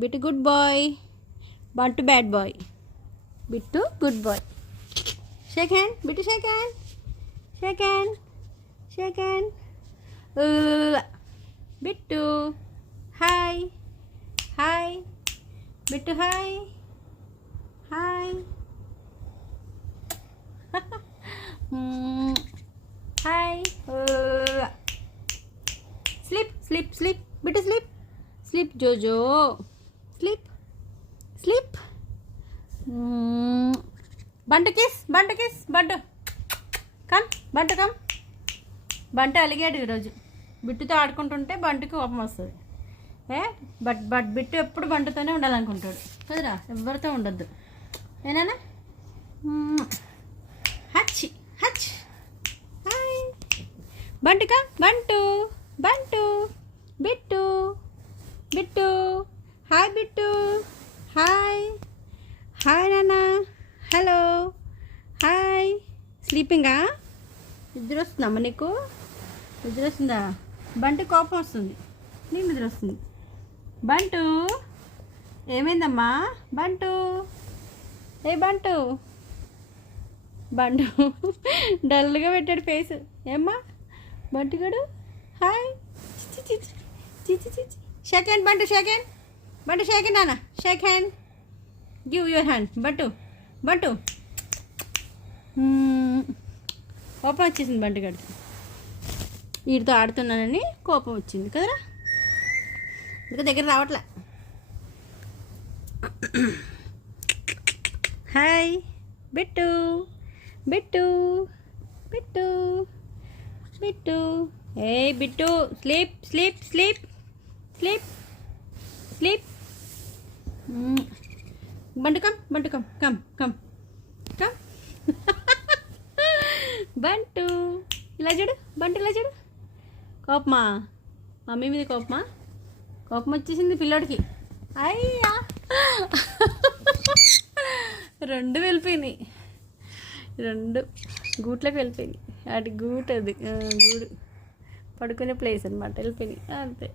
Bit good boy, Bantu bad boy. Bittu good boy. Shake hand Bittu, shake hand, shake hand, shake hand. Bittu hi, hi Bittu, hi hi. Hi. Sleep sleep sleep Bittu, sleep sleep జోజో, sleep sleep. Bantu kiss, Bantu kiss, Bantu come, Bantu come. Bantu అలిగాడు ఈరోజు. బిట్టుతో ఆడుకుంటుంటే బంటుకి కోపం వస్తుంది. But bit ఎప్పుడు బంటుతోనే ఉండాలనుకుంటాడు కదరా, ఎవరితో ఉండొద్దు. ఏనా? హచ్ హచ్. హాయ్ బంటుకా, Bantu Bantu. Bittu Bittu, hi Bittu, hi hi నాన్న, హలో హాయ్. స్లీపింగా? నిద్ర వస్తుందమ్మా నీకు? నిద్ర వస్తుందా? బంటు కోపం వస్తుంది, నీకు నిద్ర వస్తుంది. బంటు ఏమైందమ్మా? బంటు ఏ బంటు, బంటు డల్గా పెట్టాడు ఫేస్. ఏమ్మా బంటుగాడు? హాయ్. షేక్ హ్యాండ్ బంటు, షేక్ హ్యాండ్ బంటు, షేక్ హ్యాండ్ నాన్న, shake hand. Give your hand బంటు, బంటు. కోపం వచ్చేసింది బంటుగాడికి. వీడితో ఆడుతున్నానని కోపం వచ్చింది కదరా, ఇంకా దగ్గర రావట్లే. హాయ్ బిట్టు బిట్టు బిట్టు బిట్టు. ఏ Bittu, sleep sleep sleep sleep sleep. Bantu come, Bantu come come come come. Bantu ఇలా చూడు, బంటు ఇలా చూడు. కోపమా? మమ్మీ మీద కోపమా? కోపం వచ్చేసింది పిల్లోడికి. అయ్యా రెండు వెళ్ళిపోయినాయి, రెండు గూట్లోకి వెళ్ళిపోయినాయి. వాటి గూటు అది, గూడు పడుకునే ప్లేస్ అనమాట. వెళ్ళిపోయినాయి అంతే.